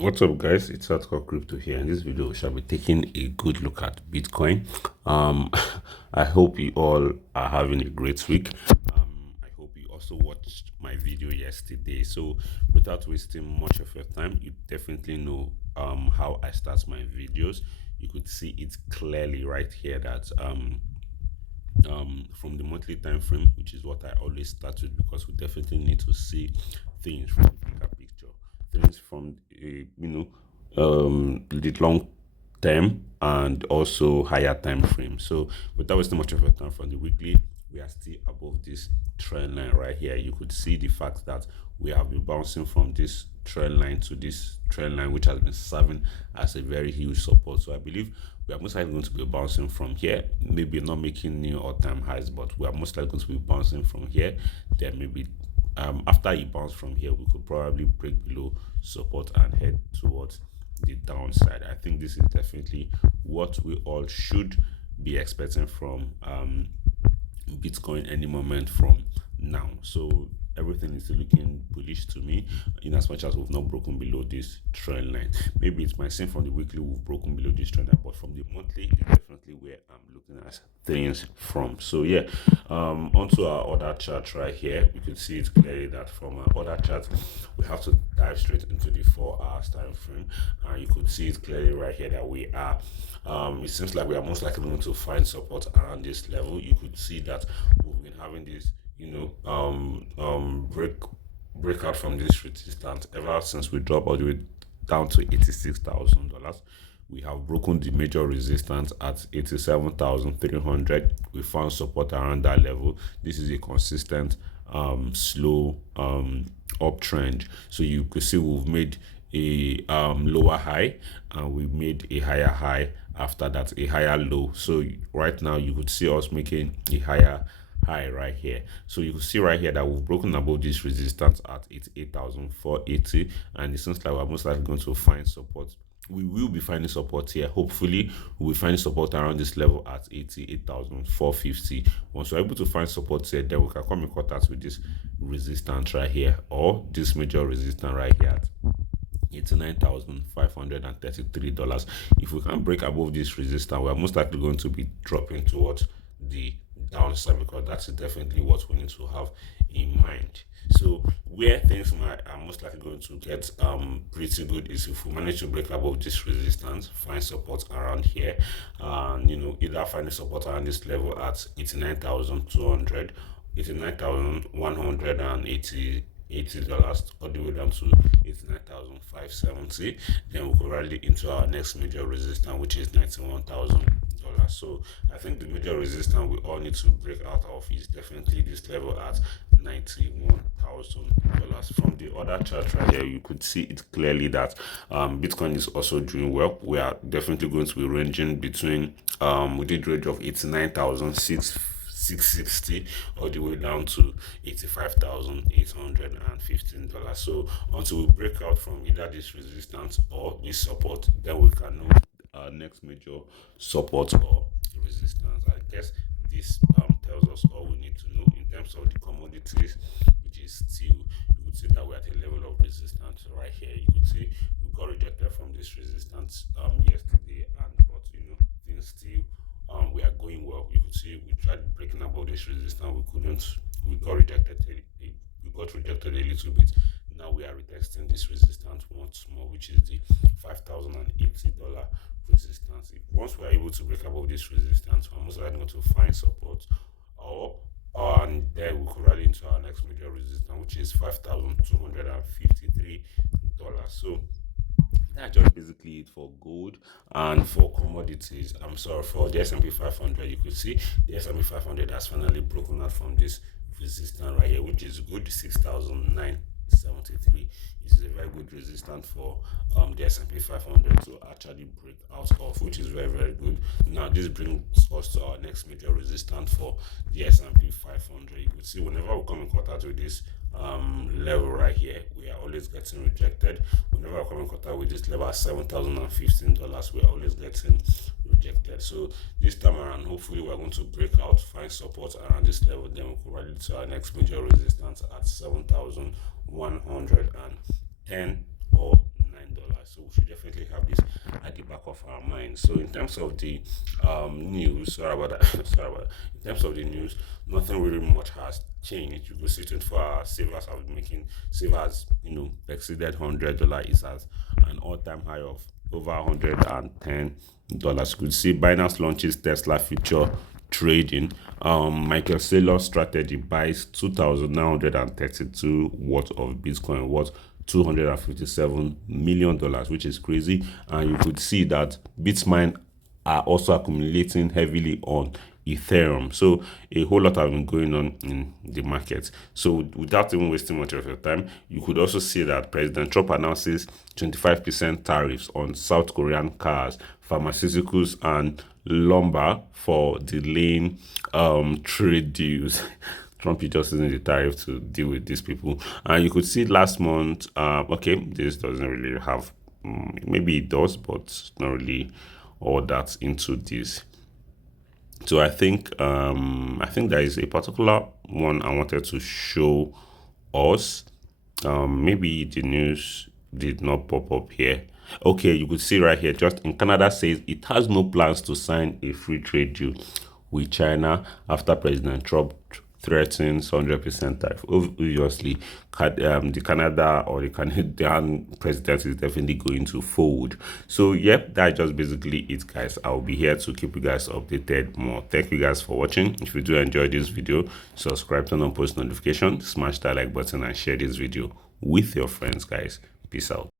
What's up, guys? It's Hardcore Crypto here. In this video, we shall be taking a good look at Bitcoin. Um, I hope you all are having a great week. I hope you also watched my video yesterday. So, without wasting much of your time, you definitely know how I start my videos. You could see it clearly right here that from the monthly time frame, which is what I always start with, because we definitely need to see things from the bigger picture, things from the long term and also higher time frame. So without wasting much of your time, from the weekly, we are still above this trend line right here. You could see the fact that we have been bouncing from this trend line to this trend line, which has been serving as a very huge support. So I believe we are most likely going to be bouncing from here, maybe not making new all-time highs, but we are most likely going to be bouncing from here. Then maybe after you bounce from here, we could probably break below support and head towards the downside. I think this is definitely what we all should be expecting from Bitcoin any moment from now. So everything is still looking bullish to me, in as much as we've not broken below this trend line. Maybe it might seem from the weekly we've broken below this trend line, but from the monthly, it's definitely where I'm looking at things from. So yeah, onto our other chart right here, you can see it clearly that from our other chart, we have to dive straight into the 4 hours time frame, and you could see it clearly right here that we are it seems like we are most likely going to find support around this level. You could see that we've been having this, breakout from this resistance ever since we dropped all the way down to $86,000. We have broken the major resistance at 87,300. We found support around that level. This is a consistent, slow uptrend. So you could see we've made a lower high and we made a higher high, after that a higher low. So right now you could see us making a higher high right here. So you can see right here that we've broken above this resistance at 88,480, and it seems like we're most likely going to find support. We will be finding support here. Hopefully we'll be finding support around this level at 88,450. Once we're able to find support here, then we can come in contact with this resistance right here, or this major resistance right here at $89,533. If we can break above this resistance, we're most likely going to be dropping towards the downside, because that's definitely what we need to have in mind. So where things are most likely going to get pretty good is if we manage to break above this resistance, find support around here, and either find support around this level at 89,200, 89,180 $80 all the way down to 89,570. Then we could rally into our next major resistance, which is $91,000. So I think the major resistance we all need to break out of is definitely this level at $91,000. From the other chart right here, you could see it clearly that Bitcoin is also doing well. We are definitely going to be ranging between we did range of 89,660 all the way down to $85,815. So until we break out from either this resistance or this support, then we can know our next major support or resistance. I guess this tells us all we need to know in terms of the commodities, which is steel. You could see that we're at a level of resistance right here. You could see we got rejected from this resistance yesterday, and but things still we are going well. You could see we tried breaking above this resistance, we couldn't. We got rejected. We got rejected a little bit. Now we are retesting this resistance once more, which is the $5,080 resistance. Once we are able to break above this resistance, we're most likely going to find support, and then we could rally into our next major resistance, which is $5,253. So that's just basically it for gold and for commodities. I'm sorry, for the S&P 500, you could see the S&P 500 has finally broken out from this resistance right here, which is good. 6,973 is a very good resistance for the S&P 500 to actually break out of, which is very, very good. Now this brings us to our next major resistance for the S&P 500. You could see whenever we come in contact with this level right here, we are always getting rejected. Whenever I come in contact with this level at $7,015, we are always getting rejected. So this time around, hopefully we're going to break out, find support around this level, then we could rally to our next major resistance at $7,110 or $9. So we should definitely have this at the back of our mind. So in terms of the news, sorry about that. Sorry about that. In terms of the news, nothing really much has changed. You go see 24-hour savers have been making savers, exceeded $100. Is at an all-time high of over $110. Could see Binance launches Tesla future trading. Michael Saylor's strategy buys 2,932 worth of Bitcoin worth $257 million, which is crazy. And you could see that Bitmine are also accumulating heavily on Ethereum. So a whole lot have been going on in the market. So without even wasting much of your time, you could also see that President Trump announces 25% tariffs on South Korean cars, pharmaceuticals, and lumber for delaying trade deals. Trump is just using the tariff to deal with these people. And you could see last month, okay, this doesn't really have, maybe it does, but not really all that into this. So I think there is a particular one I wanted to show us. Maybe the news did not pop up here. Okay, you could see right here. Just in Canada says it has no plans to sign a free trade deal with China after President Trump threatens 100% tariff. Obviously, the Canada or the Canadian president is definitely going to fold. So, yep, that's just basically it, guys. I'll be here to keep you guys updated more. Thank you guys for watching. If you do enjoy this video, subscribe, turn on post notification, smash that like button, and share this video with your friends, guys. Peace out.